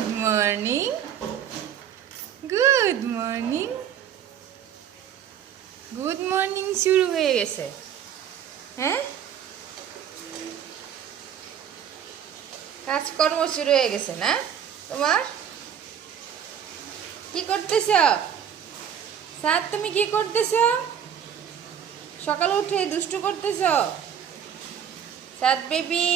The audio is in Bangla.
Good morning, good morning, good morning শুরু হয়ে গেছে। হ্যাঁ, কাজকর্ম শুরু হয়ে গেছে না তোমার? কি করতেছ সাদ? তুমি কি করতেছ? সকালে উঠে দুষ্টু করতেছ সাদ বেবি?